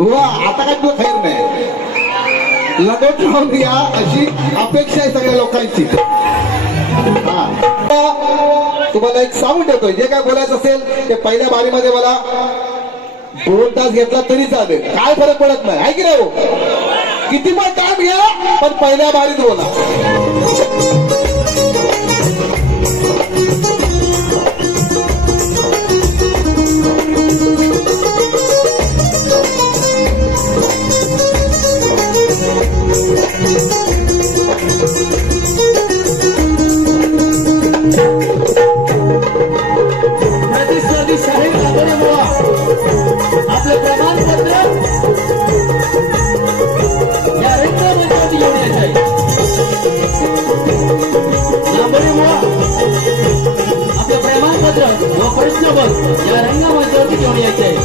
वा आता काय तुला खैर नाही लगोट राहून या अशी अपेक्षा आहे सगळ्या लोकांची. तुम्हाला एक सांगून ठेवतोय जे काय बोलायचं असेल ते पहिल्या बारीमध्ये मला 2 तास घेतला तरी चालेल, काय फरक पडत नाही आहे की नाही हो. किती पण टाइम घ्या पण पहिल्या बारीत बोला. आपलं प्रमाणपत्र या रंगमंचावरती घेऊन यायचं आहे. आपलं प्रमाणपत्र व प्रश्नपत्र या रंगमंचावरती घेऊन यायचं आहे.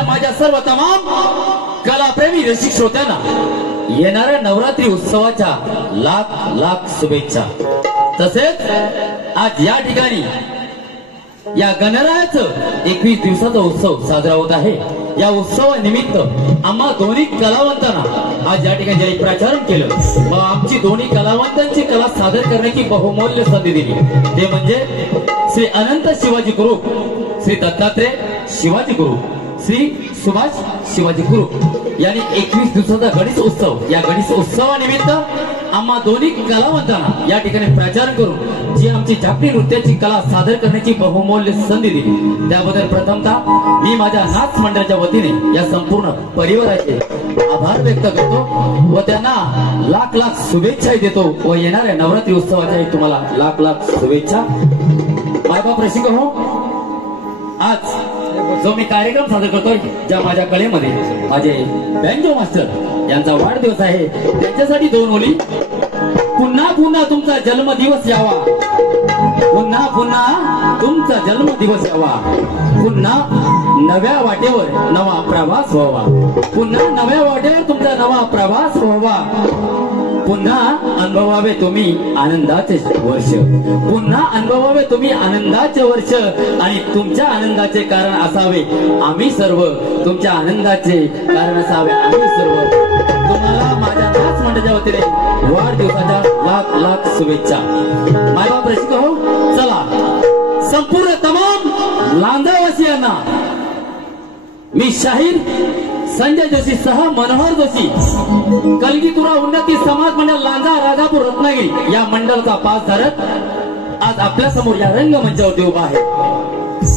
असलेल्या माझ्या सर्व तमाम कलाप्रेमी रसिक श्रोत्यांना येणाऱ्या नवरात्री उत्सवाच्या लाख लाख शुभेच्छा. तसेच आज या ठिकाणी या गणरायाचं 21 दिवसाचा उत्सव साजरा होत आहे. या उत्सवानिमित्त आम्हा दोन्ही कलावंतांना आज या ठिकाणी ज्यांनी प्रचारण केलं व आमची दोन्ही कलावंतांची कला सादर करण्याची बहुमूल्य संधी दिली ते म्हणजे श्री अनंत शिवाजी गुरु, श्री दत्तात्रय शिवाजी गुरु, श्री सुभाष शिवाजी गुरु यांनी 21 दिवसाचा गणेश उत्सव, या गणेश उत्सवानिमित्त आम्हा दोन्ही कलावंतांना या ठिकाणी प्रचार करून जी आमची जागतिक नृत्याची कला सादर करण्याची बहुमूल्य संधी दिली त्याबद्दल प्रथमतः मी माझ्या नाच मंडळाच्या वतीने या संपूर्ण परिवाराचे आभार व्यक्त करतो व त्यांना लाख लाख शुभेच्छाही देतो व येणाऱ्या नवरात्री उत्सवाच्याही तुम्हाला लाख लाख शुभेच्छा. मायबाप रसिक हो, आज जो मी कार्यक्रम सादर करतोय ज्या माझ्या कलेमध्ये माझे बँजो मास्टर यांचा वाढदिवस आहे त्यांच्यासाठी 2 ओळी. पुन्हा पुन्हा तुमचा जन्मदिवस यावा, पुन्हा पुन्हा तुमचा जन्मदिवस यावा, पुन्हा नव्या वाटेवर नवा प्रवास व्हावा, पुन्हा नव्या वाटेवर तुमचा नवा प्रवास व्हावा, पुन्हा अनुभवावे तुम्ही आनंदाचे वर्ष, पुन्हा अनुभवावे तुम्ही आनंदाचे वर्ष आणि तुमच्या आनंदाचे कारण असावे आम्ही सर्व, तुमच्या आनंदाचे कारण असावे आम्ही सर्व. तुम्हाला माझ्या नाच मंडळाच्या वतीने वाढदिवसाच्या लाख लाख शुभेच्छा. मायबाप रसिक हो, चला संपूर्ण तमाम लांजावासियांना मी शाहीर संजय जोशी सह मनोहर जोशी कलगीतुरा उन्नती समाज मंडळ लांजा राजापूर रत्नागिरी या मंडळाचा पासधारक आज आपल्या समोर या रंगमंचावरती उभा आहे.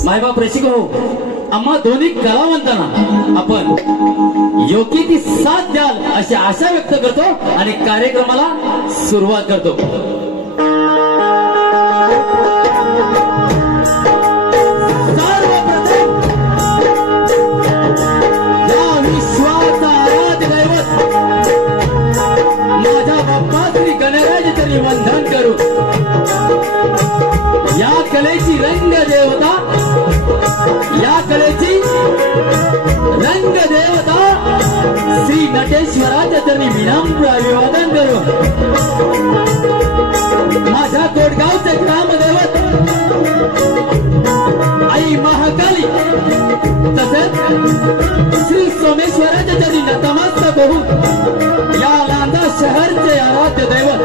मायबाप रसिक हो, आम्हा दोन्ही कलावंतांना आपण योग्य ती साथ द्याल अशी आशा व्यक्त करतो आणि कार्यक्रमाला सुरुवात करतो. वंदन करू या कलेची रंग देवता, या कलेची रंग देवता श्री नटेश्वराच्या चरणी विनम्र अभिवादन करू. माझ्या कोटगावचे ग्रामदेवत आई महाकाली तसेच श्री सोमेश्वराच्या चरणी नतमस्तक होऊन या लांजा शहरचे आराध्य दैवत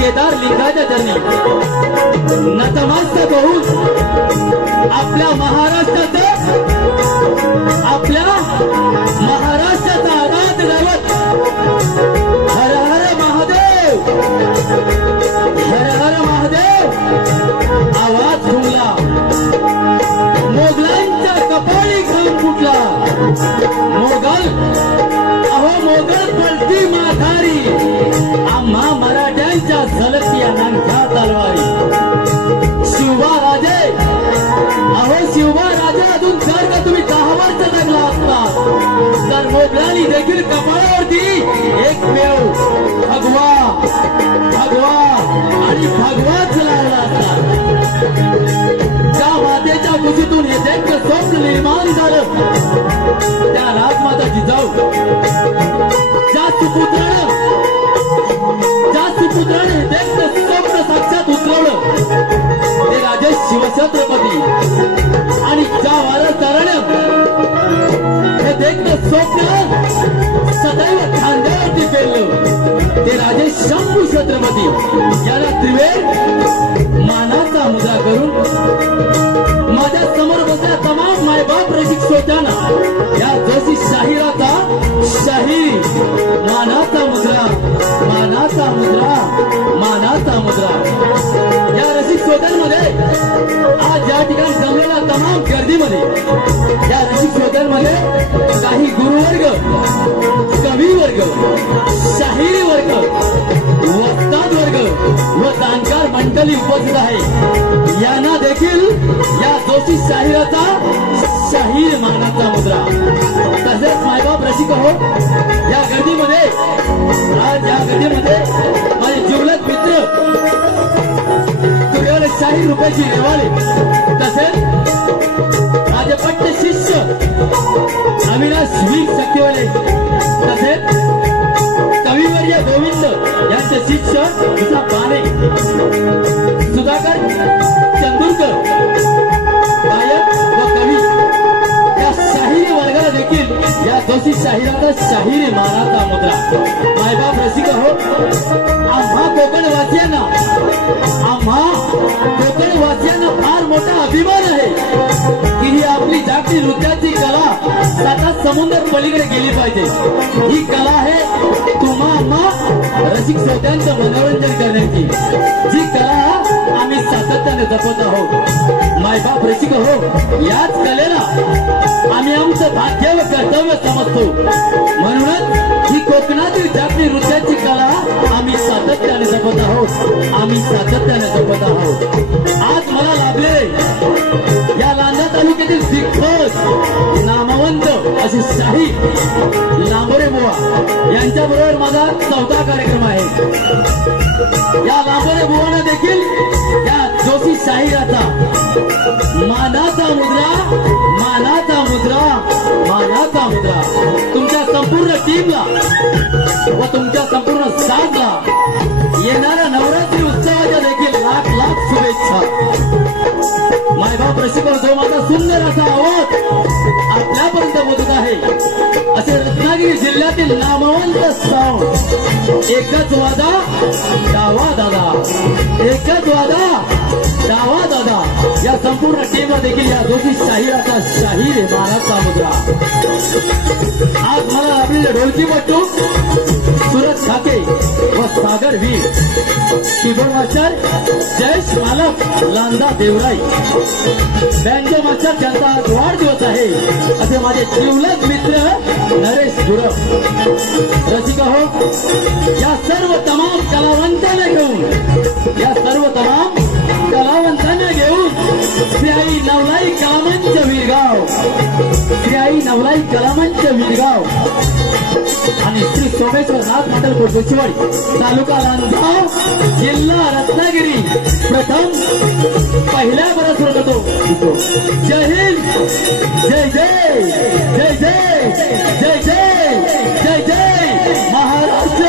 केदार लिंगाच्या चरणी नतमस्तक होऊन आपल्या महाराष्ट्राचं आराध्य दैवत हर हर महादेव, हर हर महादेव आवाज घुमला, मोगलांच्या कपाळी घाम फुटला. मोगल अहो मोगल पलटी माघारी, आम्हा मराठ्यांच्या झलकी अनंख्या तलवारी. शिवबा राजे अहो शिवबा राजे अजून जर का तुम्ही 10 वर्ष जगला असता तर मोगलांनी देखील कपाळावरती एकमेव भगवा भगवा आणि भगवाच लावला असता. ज्या मातेच्या कुशीतून हे दैत्य स्वप्न निर्माण झालं त्या राजमाता जिजाऊ ज्या सुपुत्राने दैत्य स्वप्न साक्षात उतरवलं ते राजे शिवछत्रपती आणि ज्या वारसदारानं हे दैत्य स्वप्न सदैव खांद्यावरती पेरलं ते राजे शंभू छत्रपती. याला त्रिवेळ मानाचा मुद्रा करून माझ्या समोर बसल्या तमाम मायबाप रसिक श्रोत्यांना या जोशी शाहिराचा शाहीर मानाचा मुद्रा, मानाचा मुद्रा, मानाचा मुद्रा. या रसिक श्रोत्यांमध्ये आज या ठिकाणी जमलेल्या तमाम गर्दीमध्ये या रसिक श्रोत्यांमध्ये काही गुरुवर्ग, कवी वर्ग, शाहिरी वर्ग, वक्ताद वर्ग व जाणकार मंडळी उपस्थित आहे. यांना देखील या जोशी शाहिराचा शाहीर मानाचा मुद्रा. तसेच मायबाप रसिक हो, या गर्दीमध्ये आज या गर्दीमध्ये माझे जिवलग मित्र तुझ्याकडे 40 रुपयाची रेवाळे तसेच माझे पट्ट शिष्य शिष्य दुसरा बाने, सुधाकर चंदूरकर गायक व कवी, या शाहिरी वर्गाला देखील या जोशी शाहिराचा शाहिरी मानाचा मुद्रा. मायबाप रसिक हो, आम्हा कोकणवासियांना फार मोठा अभिमान आहे की ही आपली जागतिक नृत्याची कला साता समुद्र पलीकडे गेली पाहिजे. ही कला आहे तुम्हा रसिक श्रोत्यांचं मनोरंजन करण्याची, जी कला आम्ही सातत्याने जपत आहोत. मायबाप रसिक हो, याच कलेला आम्ही आमचं भाग्य व कर्तव्य समजतो. म्हणूनच ही कोकणातील जागतिक नृत्याची कला आम्ही सातत्याने जपत आहोत, आम्ही सातत्याने जपत आहोत. आज मला लाभले या लांजा तालुक्यातील दिग्गज नामवंत अशी शाही लांबोरे बुवा यांच्याबरोबर माझा 4था कार्यक्रम आहे. या लांबोरे बुवांना देखील या जोशी शाहिराचा मानाचा मुद्रा तुमच्या संपूर्ण टीमला व तुमच्या संपूर्ण साथला येणाऱ्या नवरात्री उत्सवाच्या देखील लाख लाख शुभेच्छा. मायबाप रसिको, जो माझा सुंदर असा आवाज आपल्यापर्यंत पोहोचत आहे असे रत्नागिरी जिल्ह्यातील नामवंत साऊंड एकच वादा डावा दादा, एकच वादा डावा दादा या संपूर्ण टीम देखील या जोशी शाहिराचा शाहीर महाराजचा मुद्रा. आज मला आपले ढोलकीपट्टू सुरज खाके व सागर वीर, कीबोर्ड मास्टर जयेश मालक लांजा देवराई, बँजो मास्टर ज्यांचा आज वाढदिवस आहे असे माझे जिवलग मित्र नरेश गुरव. रसिका हो, या सर्व तमाम कलावंतांना घेऊन श्री आई नवलाई कलामंच वीरगाव आणि श्री सोमेश्वर नाथ मंडल कोटेश्वरी, तालुका लांजा, जिल्हा रत्नागिरी प्रथम पहिल्या बरस होतो. जय हिंद, जय जय जय जय जय जय जय जय महाराष्ट्र.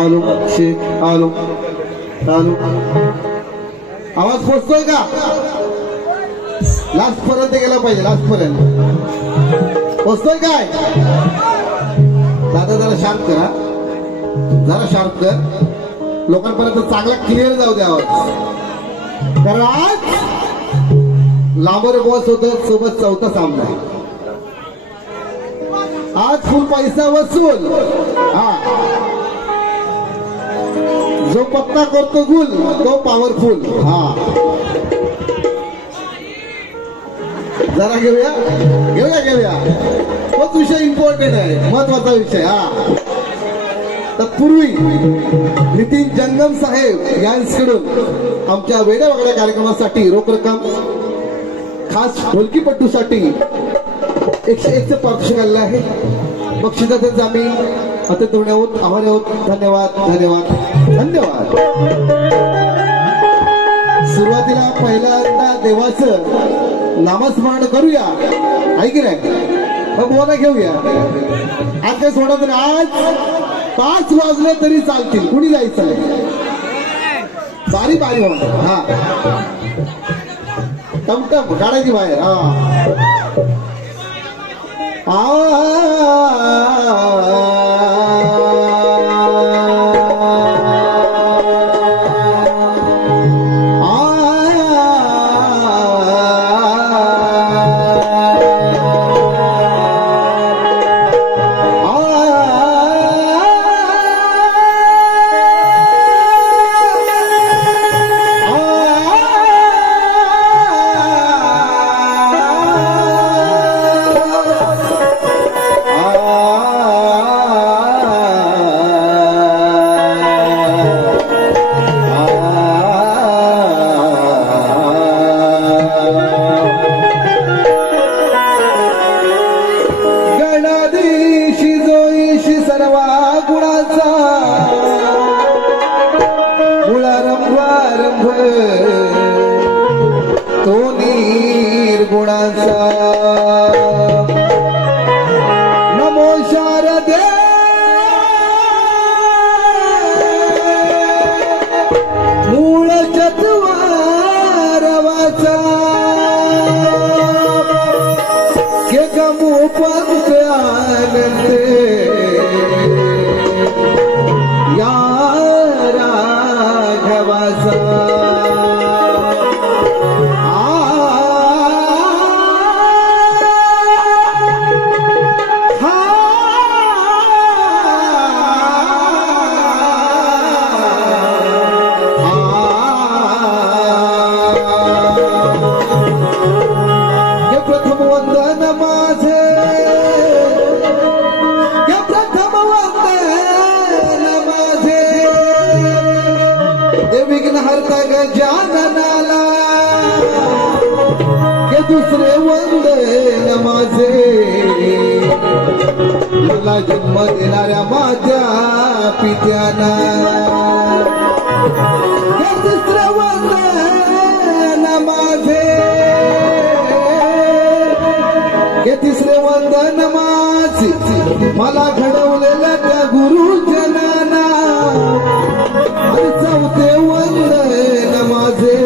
आलो शेख आलो आलो आवाज पोचतोय का लास्ट पर्यंत गेला पाहिजे लास्ट पर्यंत पोचतोय काय दादा जरा शार्प कर जरा शार्प कर लोकांपर्यंत चांगला क्लिअर जाऊ द्या आवाज कारण आज लांबर बॉस होत सोबत चौथा सामना आज फुल पैसा वसूल हा जो पत्ता करतो गुल तो पॉवरफुल हा जरा घेऊया घेऊया घेऊया तोच विषय इम्पॉर्टंट आहे महत्वाचा विषय हा तत्पूर्वी नितीन जंगम साहेब यांच्याकडून आमच्या वेड्या वगळ्या कार्यक्रमासाठी रोख रक्कम खास ढोलकीपट्टूसाठी 101 पारितोषिक आलेलं आहे बक्षिसाचे आम्ही अत्यंत आहोत आभारी आहोत धन्यवाद धन्यवाद धन्यवाद सुरुवातीला पहिल्यांदा देवाचं नामस्मरण करूया आहे की नाही मग बोला घेऊया आज काय सोडत नाही आज 5 वाजले तरी चालतील कुणी जायचं नाही बारी बारी होणार हा टमटम काढायची बाहेर हा दुसरे वंदन माझे मला जन्म देणाऱ्या माझ्या पित्याना दुसरे वंदन माझे हे तिसरे वंदन माझे मला घडवलेल्या त्या गुरुजनाना आणि चौथे वंदन माझे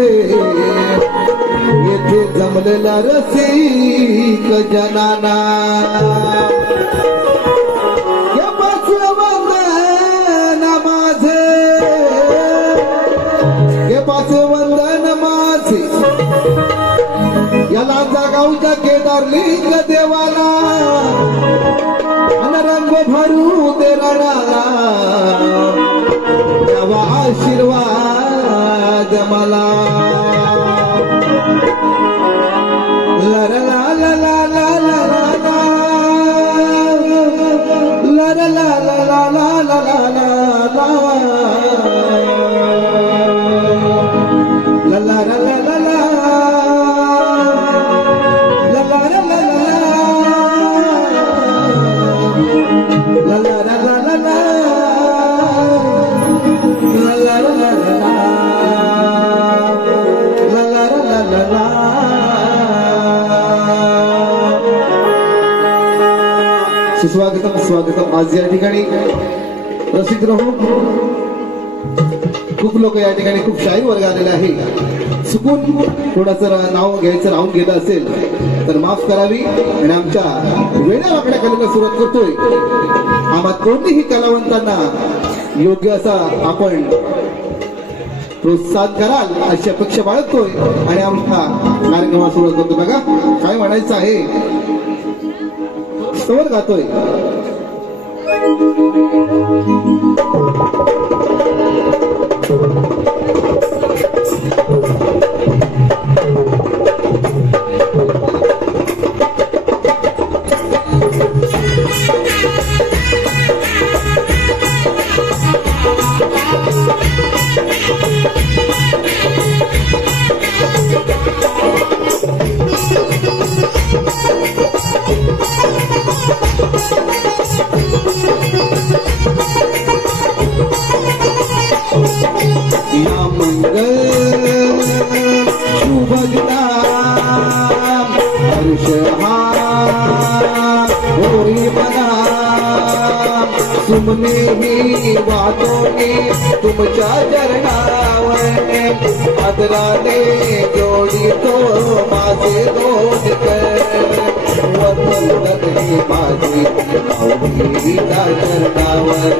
येथे जमलेला रसिक जनाना हे पाचवे वंदन माझे हे पाचवे वंदन माझे याला जागावच्या केदारलिंग देवाला अन रंग भरू दे राणा द्यावा आशीर्वाद मला ला ला ला ला ला ला ला ला ला ला ला ला ला ला स्वागतम स्वागतम. आज या ठिकाणी रसिक राहू खूप लोक या ठिकाणी खूप शाहीर वर्ग आलेले आहे. चुकून थोडंसं नाव घ्यायचं राहून गेलं असेल तर माफ करावी. आणि आमच्या वेड्या वाकड्या कलेला सुरुवात करतोय. आम्हा कोणतीही कलावंतांना योग्य असा आपण प्रोत्साहन कराल अशी अपेक्षा बाळगतोय आणि आमचा कार्यक्रमाला सुरुवात करतो. बघा काय म्हणायचं आहे सवर गातोय. सुमने ही बातों ने तुमच्या चरणावर आदराने जोडी तो माझे दोन वंदनी माझी सावडीच्या चरणावर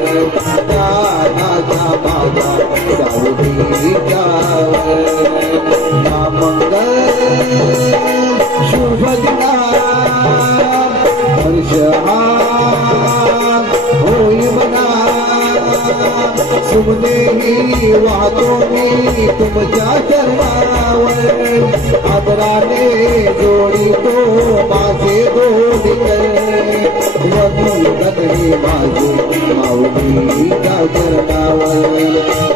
दानाचा माझा सावडीच्या मंगल शुभ दिना हर्ष होई मना सुमने ही वाहतो मी तुमच्या चरणावर आदराने जोडी तो माझे दोन वंदनी माझी माऊलीच्या चरणावर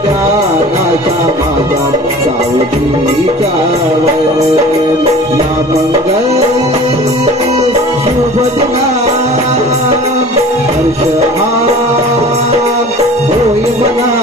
ज्ञानाचा माझा सावधीच्या या मंगल शुभ दिना हर्ष होई मना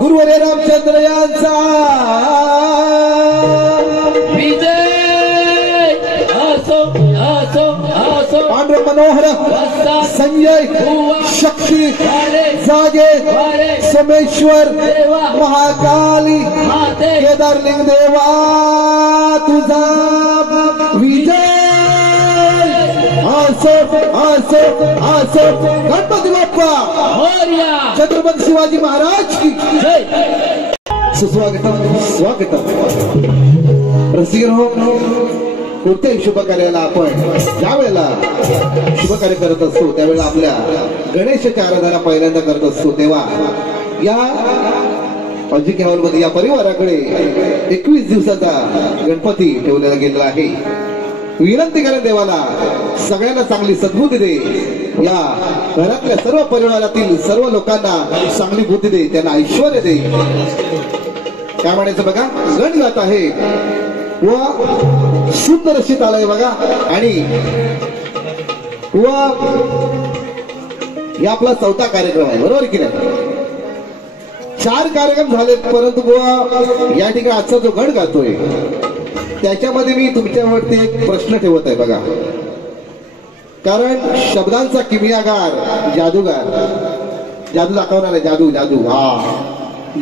गुरुवर्य रामचंद्र यांचा विजय असो असो असो. पांडुरंग मनोहर संजय शक्ती जागे सोमेश्वर महाकाली केदारलिंग देवा तुझा विजय असो असो असो. गणपती बाप्पा छत्रपती शिवाजी महाराज की जय. सुस्वागतम स्वागतम. रसिक हो कोणत्याही शुभ कार्याला आपण ज्या वेळेला शुभ कार्य करत असतो त्यावेळेला आपल्या गणेशाची आराधना पहिल्यांदा करत असतो. तेव्हा या अजिंक्य हॉलमध्ये या परिवाराकडे 21 दिवसाचा गणपती ठेवलेला गेलेला आहे. विनंती करेन देवाला सगळ्यांना चांगली सद्बुद्धी दे. या घरातल्या सर्व परिवारातील सर्व लोकांना चांगली बुद्धी दे, त्यांना ऐश्वर्य दे. काय म्हणायचं बघा, गण गात आहे व सुंदर अशी ताल आहे बघा. आणि व हे आपला 4था कार्यक्रम आहे, बरोबर की नाही. 4 कार्यक्रम झाले, परंतु बुवा या ठिकाणी आजचा जो गण गातोय त्याच्यामध्ये मी तुमच्यावरती एक प्रश्न ठेवत आहे बघा. कारण शब्दांचा किमयागार, जादूगार, जादू दाखवणार आहे. जादू जादू हा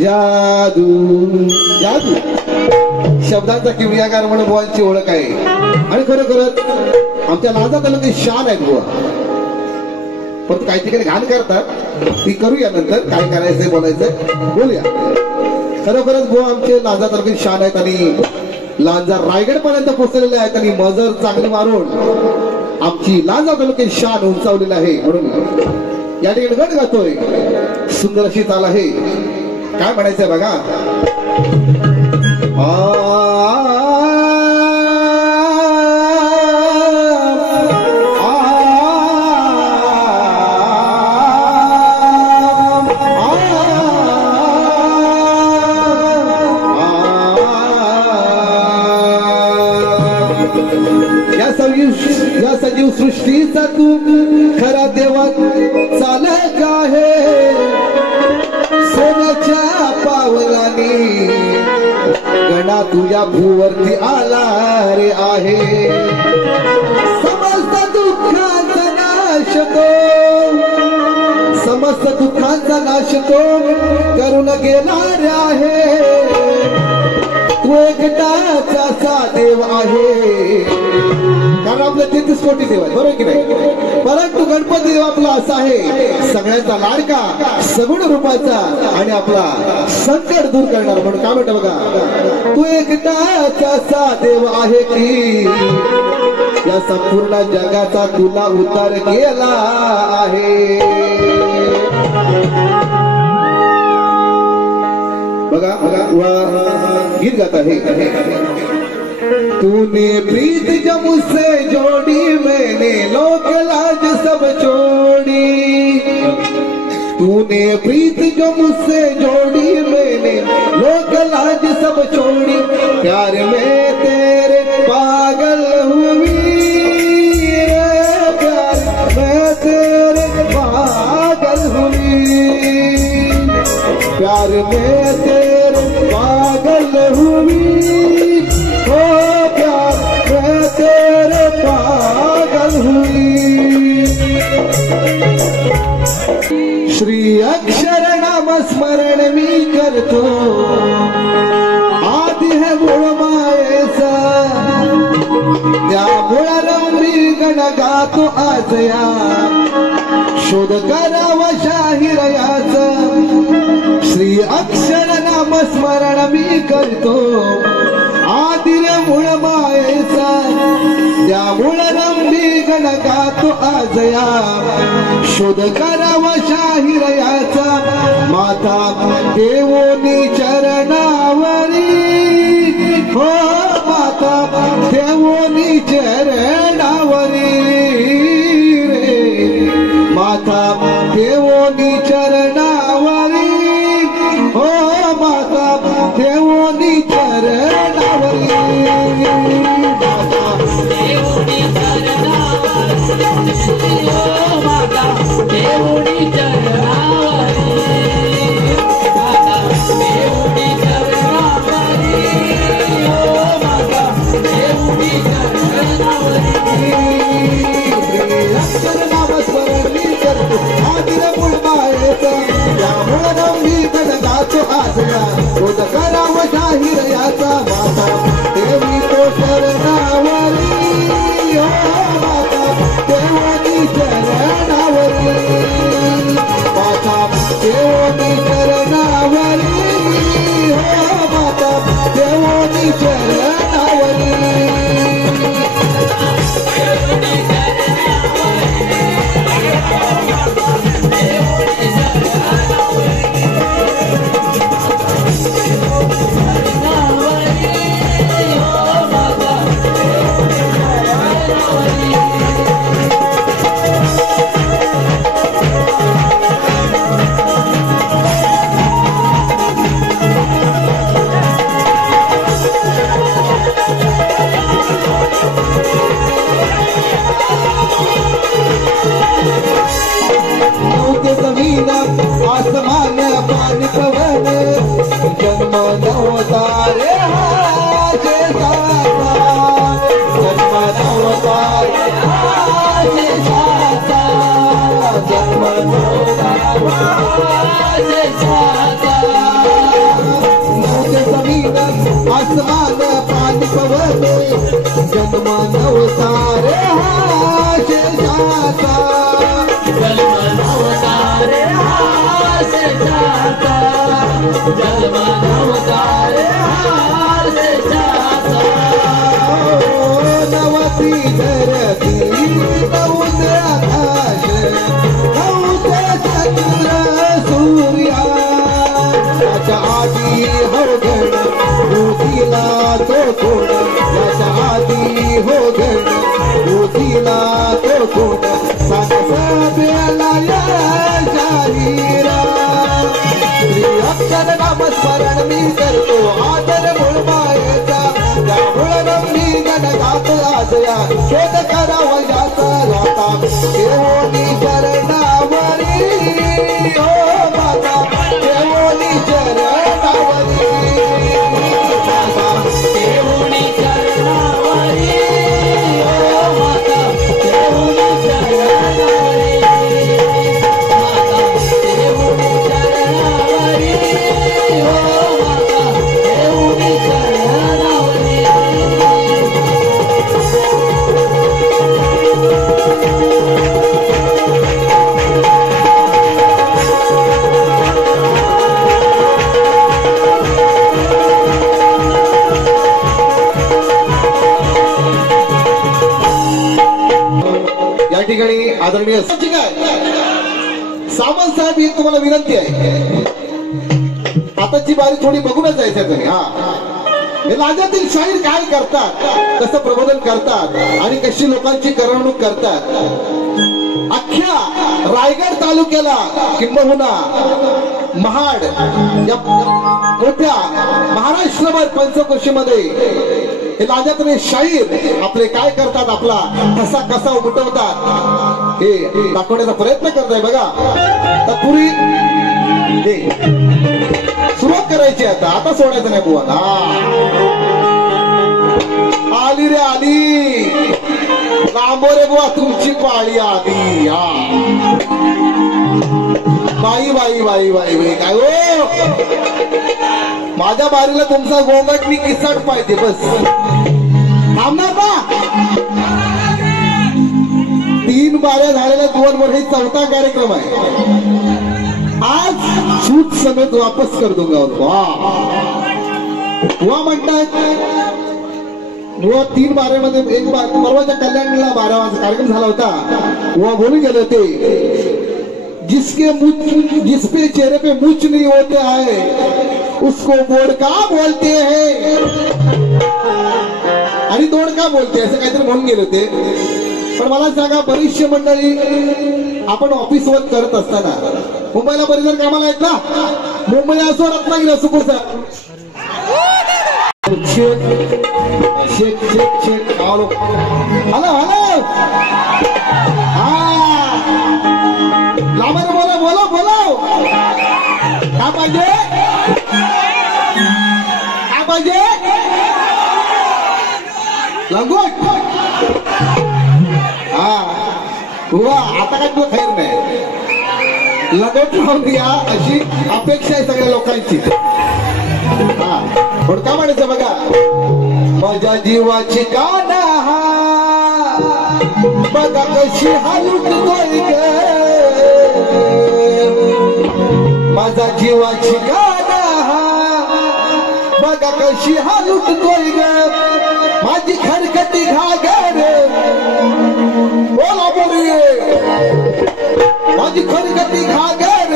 जादू जादू शब्दांचा किमयागार म्हणून बुवांची ओळख आहे. आणि खरोखरच आमच्या लाजा तालुक्यात शान आहेत बुवा. पण काही ठिकाणी घाण करतात, ती करूया नंतर. काय करायचंय बोलायचंय बोलूया. खरोखरच बुवा आमचे लाजा तालुक्यात शान आहेत आणि लांजा रायगड पर्यंत पोहोचलेले आहेत आणि मजर चांगली मारून आमची लांजा तालुक्यात शान उंचावलेली आहे. म्हणून या ठिकाणी गण गातोय, सुंदर अशी चाल आहे. काय म्हणायचंय बघा. या सजीव सृष्टीचा तू खरा देवा चालक आहे. सोन्याच्या पावलानी गणा तुझ्या भूवरती आला रे आहे. समस्त दुःखांचा नाश तो, समस्त दुःखांचा नाश तो करून गेला रे आहे. तू एकटाच असा देव आहे. कारण आपलं 33 कोटी देव आहे, बरोबर की नाही. परंतु गणपती देव आपला असा आहे, सगळ्यांचा लाडका, सगुण रूपाचा आणि आपला संकट दूर करणार. म्हणून काय म्हणतो बघा, तू एकटाच असा देव आहे की या संपूर्ण जगाचा तुला उतार केला आहे. बघा बघा गीत गात आहे. तूने प्रीत जब मुझसे जोड़ी, मैंने लोक लाज सब छोड़ी. तूने प्रीत जो मुझसे जोड़ी, मैंने लोक लाज सब छोड़ी. प्यार में तेरे पागल हुई, प्यार में तेरे पागल हुई. प्यार में तेरे पागल हुई, ओ प्यार में तेरे पागल हुई. श्री अक्षर नाम स्मरण मी करतो, आदि है मूळ मायेचा. त्या मुळाला मी गण गातो आज या, शोध करावा शाहीर याचा. श्री अक्षर नाम स्मरण मी करतो, आदिर मूळ मायेचा. त्या मूळ रंभी गण गातो आज या, शोध करावा शाहीर याचा. माता देवोनी चरणावरी, हो माता देवोनी चरणावरी रे. माता देवोनी चरणावरी, हो माता देवोनी चरणावरी. जमीन आसमान पाणी पवन जन्म नवतार हा शेषाचा जन्म नवतार हा शेषाचा जन्म नवतार हा शेषाचा नवती धरती नवते आकाश नवते चंद्र सूर्या त्याच्या आधी हो गण तो कोण याच्या आधी हो गण बुद्धीला तो कोण साधेला जाहीरा अक्षर नामस्मरण मी करतो आदर मुळमायेचा त्यामुळे मी गण गात आज या शोध करावा याचा गाता देवोनी शरणावरी ओ माता देवोनी शरणावरी देवोनी शरणावरी ओ माता देवोनी शरणावरी माता देवोनी शरणावरी ओ माता देवोनी शरणावरी या ठिकाणी आदरणीय ठीक आहे सामंत साहेब ही तुम्हाला विनंती आहे आताची बारी थोडी बघूनच जायचं तुम्ही हा हे राज्यातील शाहीर काय करतात कसं प्रबोधन करतात आणि कशी लोकांची करवणूक करतात अख्ख्या रायगड तालुक्याला किंबहुना महाड या मोठ्या महाराष्ट्रभर पंचक्रोशीमध्ये हे राज्यातले शाहीर आपले काय करतात आपला कसा कसा उमटवतात हे दाखवण्याचा प्रयत्न करताय बघा तत्पूर्वी सुरुवात करायची आता सोडायचं नाही बुवा आली रे आली लांबो रे बुवा तुमची पाळी आली बाई बाई बाई बाई बाई काय हो माझ्या बारीला तुमचा गोंगट मी किचट पाहिजे बस थांबणार ना 3 बाऱ्या झालेल्या 2 वर्ष 4था कार्यक्रम आहे आज सूट समेत वापस कर दूंगा वा म्हणतात व 3 बाऱ्यामध्ये एक परवाच्या कल्याणला 12 वाजता कार्यक्रम झाला होता व बोलून गेले होते जिसपे चेहरे पे मूछ नहीं होते हैं उसको बोडका बोलते हैं आणि दोडका बोलते असं काहीतरी म्हणून गेले होते पण मला सांगा बरीचशी मंडळी आपण ऑफिस वर्क करत असताना मुंबईला बरेच जण कामाला आहेत ना मुंबई असो रत्नागिरी असो कुठं शेक शेक शेक हॅलो हॅलो हॅलो लांबाने बोला बोला बोला काय पाहिजे काय पाहिजे लंगोट हा हुआ आता काय तुला खैर नाही लगोट लावून द्या अशी अपेक्षा आहे सगळ्या लोकांची हा पण काय म्हणायचं बघा माझ्या जीवाची काना बघा कशी हालुटतोय ग माझा जीवाची गाना बघा कशी हालुटतोय ग माझी खरकटी घागर बोला बोलूये माझी खरकटी घागर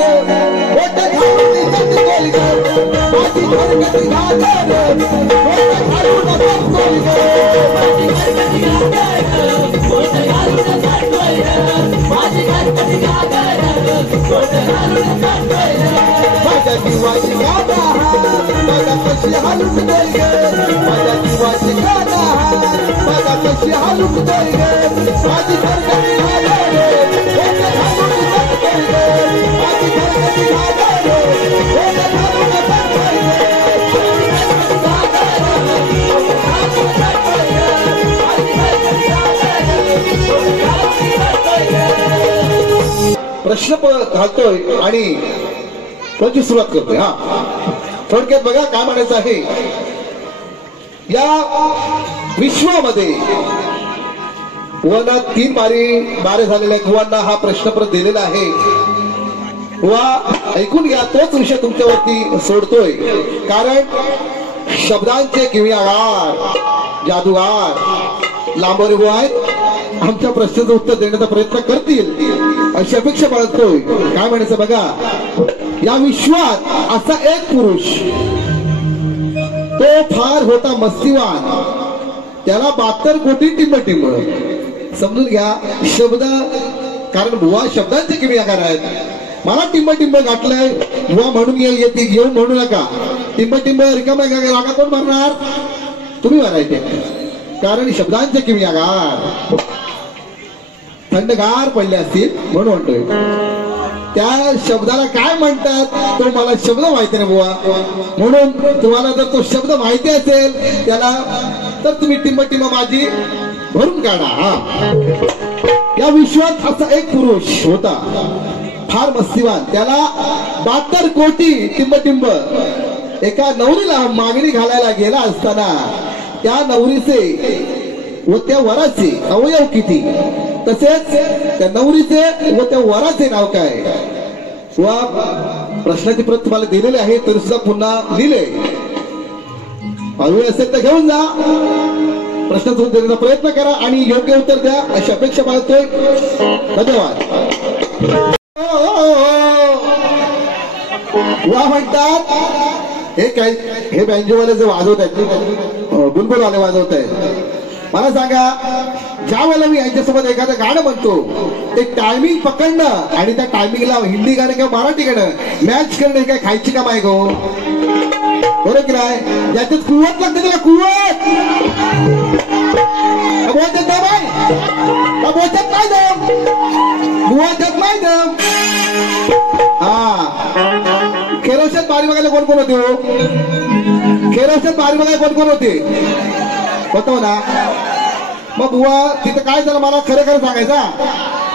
मोठ्या घालून चटतोय ग माझी खरकटी घागर मोठ्या घालून चटतोय ग माझी खरकटी घागर मोठ्या घालून चटतोय ग माझी खरकटी घागर मोठ्या घालून चटतोय ग माझ्या जीवाची गाना बघा कशी हालुटतोय ग माझ्या जीवाची गाना बघा कशी हालुटतोय ग माझी खरकटी घागर मोठ्या घालून चटतोय ग माझी खरकटी घागर मोठ्या घालून चटतोय प्रश्न घालतोय आणि त्याची सुरुवात करतोय. हा थोडक्यात बघा काय म्हणायचं आहे. या विश्वामध्ये बुवांना 3 बारे झालेल्या आहेत. बुवांना हा प्रश्न परत दिलेला आहे. बुवा ऐकून घ्या, तोच विषय तुमच्यावरती सोडतोय. कारण शब्दांचे किमयागार जादूगार लांबोरे बुवा आहेत. आमच्या प्रश्नाचं उत्तर देण्याचा प्रयत्न करतील अशी अपेक्षा बाळगतोय. काय म्हणायचं बघा. या विश्वात असा एक पुरुष, तो फार होता मस्तीवान, त्याला 72 कोटी टिंब. समजून घ्या शब्द, कारण बुवा शब्दांचे किमयागार आहेत. मला टिंब गाठलंय बुवा म्हणून येते घेऊन म्हणू नका. टिंब रिकाम्या रागा कोण मारणार? तुम्ही मारायचे. कारण शब्दांचे किमयागार थंडगार पडले असतील म्हणून म्हणतोय. त्या शब्दाला काय म्हणतात तो मला शब्द माहिती नाही बुवा. म्हणून तुम्हाला जर तो शब्द माहिती असेल त्याला, तर तुम्ही टिंब माझी भरून काढा. हा या विश्वात असा एक पुरुष होता फार मस्तीवान, त्याला 72 कोटी टिंब. एका नवरीला मागणी घालायला गेला असताना त्या नवरीचे व त्या वराचे अवयव किती, तसेच त्या नवरीचे व त्या वराचे नाव काय. व प्रश्नाची प्रत तुम्हाला दिलेली आहे तरी सुद्धा पुन्हा लिहिले. हवे असेल तर घेऊन जा, प्रश्नाचं उत्तर देण्याचा प्रयत्न करा आणि योग्य उत्तर द्या अशी अपेक्षा बाळगतोय. धन्यवाद. वा म्हणतात हे काय, हे बँजोवाले जे वाजवत आहेत, बुलबुल वाले वाजवत आहेत. मला सांगा, ज्या वेळेला मी यांच्यासोबत एखादं गाणं म्हणतो ते टायमिंग पकडणं आणि त्या टायमिंगला हिंदी गाणं किंवा मराठी गाणं मॅच करणं काय खायची काम आहे गो? बरोबर की नाही? ज्याच्यात कुवत लागते त्याला कुवत बोलतात नाही दम, कुवत नाही दम. हा खेरोशात बारी बघायला कोण कोण होते हो? खेरोशात बारी बघायला कोण कोण होते? होतो ना. मग बुवा तिथं काय झालं मला खरं खरं सांगायचा.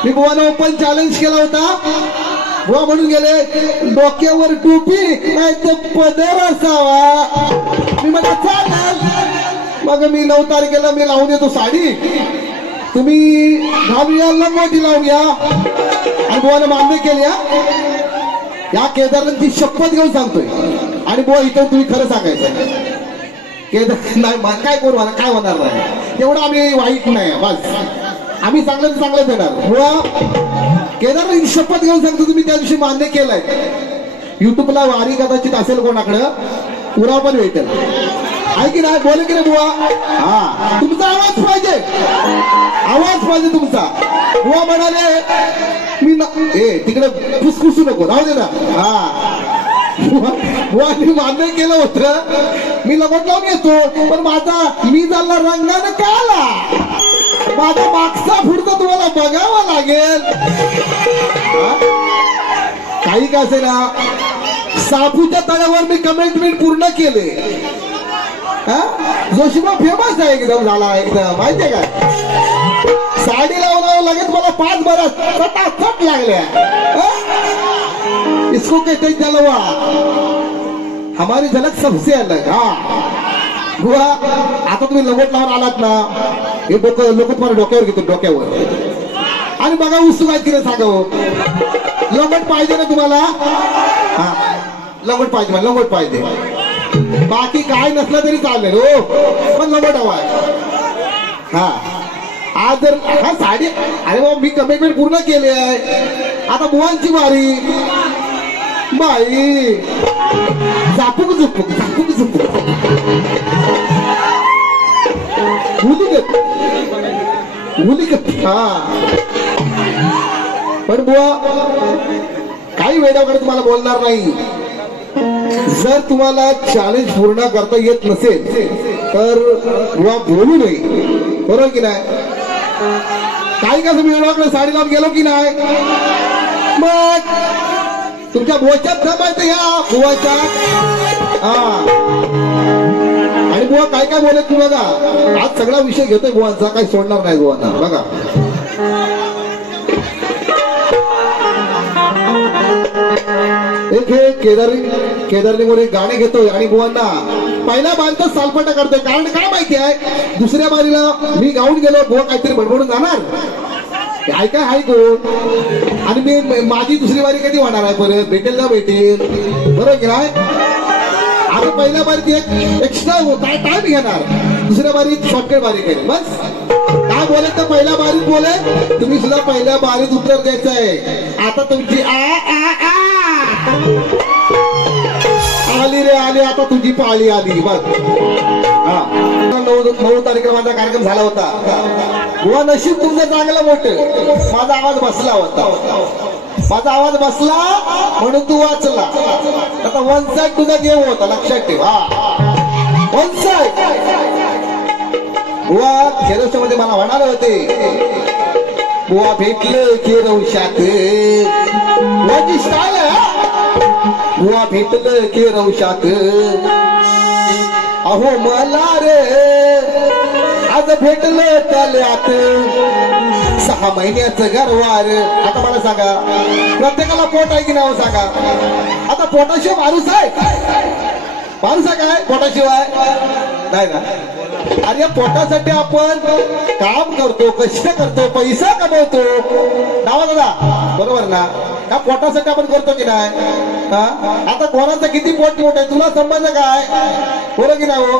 मी बुवानं ओपन चॅलेंज केला होता. बुवा म्हणून गेले डोक्यावर टोपी नाही तर पदर असावा. मी म्हटलं चालेल. मग मी 9 तारखेला मी लावून येतो साडी, तुम्ही घालूया लंगोटी लावूया. आणि बुवानं मान्य केली. या केदारनाथची शपथ घेऊन सांगतोय. आणि बुवा इथं तुम्ही खरं सांगायचं. केदार नाही काय करू, मला काय होणार नाही एवढं आम्ही वाईट नाही. बस आम्ही चांगलं तर चांगलंच येणार. बुवा केदारनाथची शपथ घेऊन सांगतो, तुम्ही त्या दिवशी मान्य केलंय. युट्यूबला वारी कदाचित असेल कोणाकडं, पुरावा पण भेटेल. आहे की नाही? बोले की नाही बुवा? हा तुमचा आवाज पाहिजे, आवाज पाहिजे तुमचा. बुवा म्हणाले मी तिकडे फुसफुसू नको, राहू दे ना. हा बुवानी मान्य केलं होतं मी लगोट लावून येतो, पण माझा मी चालला रंगानं का आला, माझा मागचा पुढचा तुम्हाला बघावा लागेल. काही का असे ना, सापूच्या तळ्यावर मी कमेंटमेंट पूर्ण केले. जोशीबा फेमस आहे एकदम झाला एकदम, माहितीये का? साडी लावून लगेच मला 5 बरस चटाचट लागल्या. इसको कहते हैं जलवा, हमारी झलक सबसे अलग. हा बुवा आता तुम्ही लगोट लावून आलात ना, हे डोकं लोक तुम्हाला डोक्यावर घेतो, डोक्यावर. आणि बघा उत्सुक आहेत की नाही सांगा. लगोट पाहिजे ना तुम्हाला? हा लगोट पाहिजे मला, लगोट पाहिजे. बाकी काय नसलं तरी चालेल हो, पण लगोट हवा. हा आज जर हा साडी, अरे बाबा मी कमिटमेंट पूर्ण केली आहे. आता बुवांची वारी बाई झापूक झुपूक झापूक झुपूक हा. पण बुवा काही वेळाकडे तुम्हाला बोलणार नाही. जर तुम्हाला चॅलेंज पूर्ण करता येत नसेल तर बुवा बोलू नये. बरोबर की नाही? काही का तुम्ही वेळाकडे साडी लावून गेलो की नाही, मग तुमच्या बुवाच्यात जमायचं या बुवाच्या. हा आणि बुवा काय काय बोलत तू बघा. आज सगळा विषय घेतोय बुवांचा, काही सोडणार नाही बुवांना. बघा एक एक केदारने वर एक गाणे घेतोय आणि बुवांना पहिल्या बारीचा सालपाटा करतोय. कारण काय माहिती आहे, दुसऱ्या बारीला मी गाऊन गेलो, बुवा काहीतरी बडबडून जाणार, ऐका हाय कोण, आणि मी माझी दुसरी बारी कधी होणार आहे, परत भेटेल ना भेटेल, बरोबर की नाही. आता पहिल्या बारीत एक एक्स्ट्रा टाइम घेणार, दुसऱ्या बारीत शॉर्टकट बारी करेल. बस काय बोले तर पहिल्या बारीत बोले, तुम्ही सुद्धा पहिल्या बारीत उत्तर द्यायचं आहे. आता तुमची आली रे आली, आता तुझी पाळी आली. बस हा 9 तारखेला माझा कार्यक्रम झाला होता. बुवा नशीब तुमचं चांगलं मोठं, माझा आवाज बसला होता, माझा आवाज बसला म्हणून तू वाचला. आता वन साइड तुझा गेम होता, लक्षात ठेव. हा वन साइड. बुवा खेळवशा मध्ये मला म्हणाले होते, बुवा भेटलं खेळवशात, बुवाची स्टाईल आहे. बुवा भेटलं खेळवशात, अहो मला रे आज भेटलं तल्यात 6 महिन्याचं गरवार. आता मला सांगा, प्रत्येकाला पोट आहे की नाव सांगा. आता पोटाशिवाय माणूस आहे? माणूस आहे काय पोटाशिवाय? नाही ना. अरे पोटासाठी आपण काम करतो, कष्ट करतो, पैसा कमवतो, नावा दादा बरोबर ना. का पोटासाठी आपण करतो की नाही. आता कोणाचं किती पोट मोठ आहे तुला संबंध काय, बरोबर की नाही हो.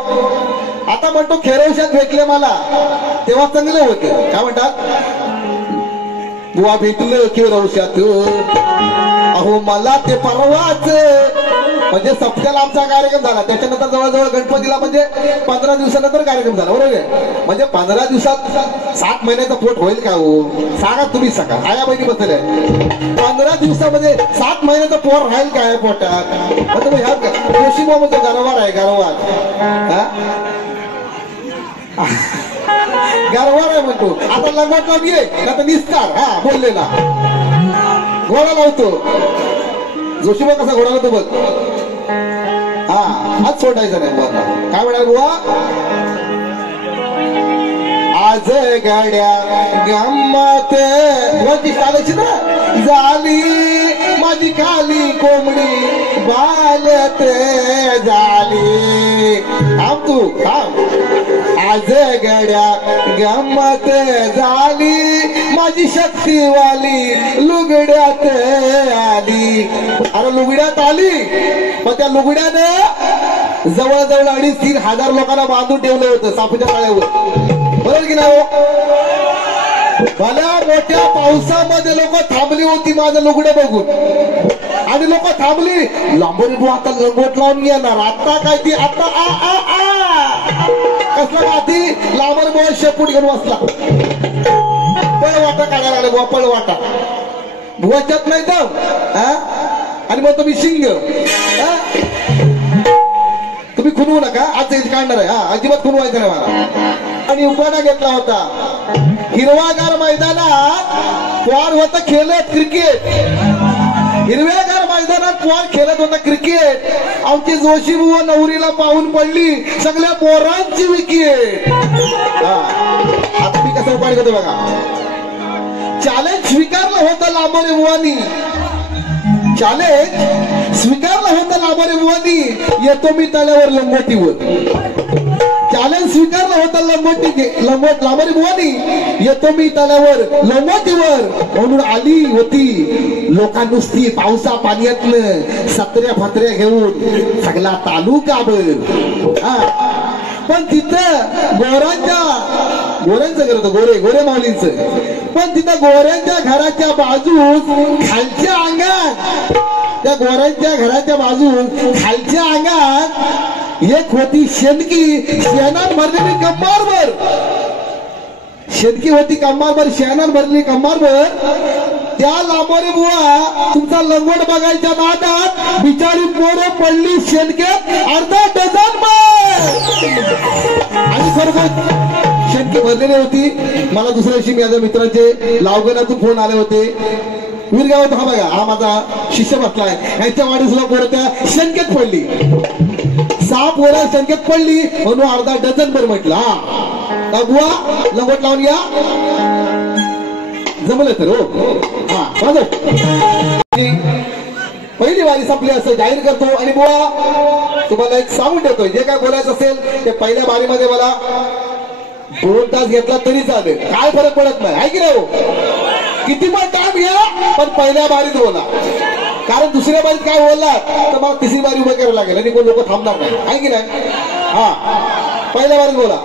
आता म्हणतो खेळवशात भेटले मला, तेव्हा चांगले होते. काय म्हणतात, बुवा भेटलं खेळवशात, अहो मला ते परवाच. म्हणजे सप्त्याला आमचा कार्यक्रम झाला, त्याच्यानंतर जवळजवळ गणपतीला म्हणजे 15 दिवसानंतर कार्यक्रम झाला, बरोबर आहे. म्हणजे 15 दिवसात 7 महिन्याचं पोट होईल का हो, सांगा तुम्ही सांगा. आया बहिणी बद्दल आहे, 15 दिवसामध्ये 7 महिन्याचं पोर राहील काय पोटात. तुम्ही ह्या जोशी म्हणजे गरवार आहे, गरवार गरवार आहे म्हणतो. आता लंगोट लावली आहे, आता निस्तार हा बोललेला घोडा लावतो. जोशीबा कसा घोडा लावतो बघ, हा हात सोडायचा नाही. बुवा काय म्हणाल बुवा, आज गाड्या गंमत वरती चालायची ना, झाली माझी काली कोंबडी बालत झाली. थांब तू थांब. आज गड्या गंमत झाली माझी शक्तीवाली लुगड्यात आली. अरे लुगड्यात आली, पण त्या लुगड्यानं जवळजवळ 2,500-3 हजार लोकांना बांधून ठेवलं होतं सापूच्या तळ्यावर, बरोबर की नाही. भल्या मोठ्या पावसामध्ये लोक थांबली होती माझं लुगडं बघून, आणि लोक थांबली. लांबोरी बुवा आता लंगोट लावून येणार, आता काय ती आता कसला आधी लांबर बुवा शेपूट घेऊन बसला, पळवाटा काढायला लागला बुवा, पळवाटा बुवाच्यात नाही तर. आणि मग तुम्ही शिंग तुम्ही खुनवू नका, आज काढणार आहे. हा अजिबात खुनवायचं नाही मला. आणि उपाडा घेतला होता हिरवागार मैदानात, पोर होतं खेळत क्रिकेट, हिरव्यागार मैदानात पोर खेळत होता क्रिकेट. आमची जोशी बुवा नवरीला पाहून पडली सगळ्या पोरांची विकेट. आता मी कसं उपाड घेतो बघा. चॅलेंज स्वीकारलं होतं लांबोरे बुवानी, चॅलेंज स्वीकारलं होतं लांबोरे बुवानी, येतो मी तळ्यावर लंगोटीवर. चॅलेंज स्वीकारलं होतं लांबोरे बुवानी, येतो मी तळ्यावर लंगोटीवर. म्हणून आली होती लोकां नुसती पावसा पाण्यातलं सत्र्या फत्र्या घेऊन सगळा तालुका भर. पण तिथं गोऱ्यांचं घर होतं, गोरे माऊलींचं. पण तिथं गोऱ्यांच्या घराच्या बाजूस खालच्या अंगात, त्या गोऱ्यांच्या घराच्या बाजूस खालच्या अंगात एक होती शेणकी, शेणात भरलेली कंबारभर. शेणकी होती कंबारभर, शेणात भरलेली कंबारभर. त्या लांबोरे बुवा तुमचा लंगोट बघायच्या नादात बिचारी पोरं पडली शेणक्यात 1/2 डझन आणि खरोखर शेणकी भरलेली होती. मला दुसऱ्या दिवशी माझ्या मित्रांचे लावगणातून फोन आले होते, वीरगावात हा बघा हा माझा शिष्य बसलाय, यांच्या वाढीसला पोरं त्या शेणक्यात पडली. 6 पोरं शेणक्यात पडली म्हणून 1/2 डझन भर म्हटलं. हा बुवा लंगोट लावून या, जमलं तर हो. हा पहिली वारी संपली असं जाहीर करतो. आणि बुवा तुम्हाला एक सांगून ठेवतोय, जे काय बोलायचं असेल ते पहिल्या बारीमध्ये मला 2 तास घेतला तरी चालेल, काय फरक पडत नाही, आहे की नाही हो? किती पण टाइम घ्या पण पहिल्या बारीत बोला, कारण दुसऱ्या बारीत काय बोललात तर मला तिसरी बारी उभं करायला लागेल आणि कोण लोक थांबणार नाही, आहे की नाही? हा, पहिल्या बारीत बोला.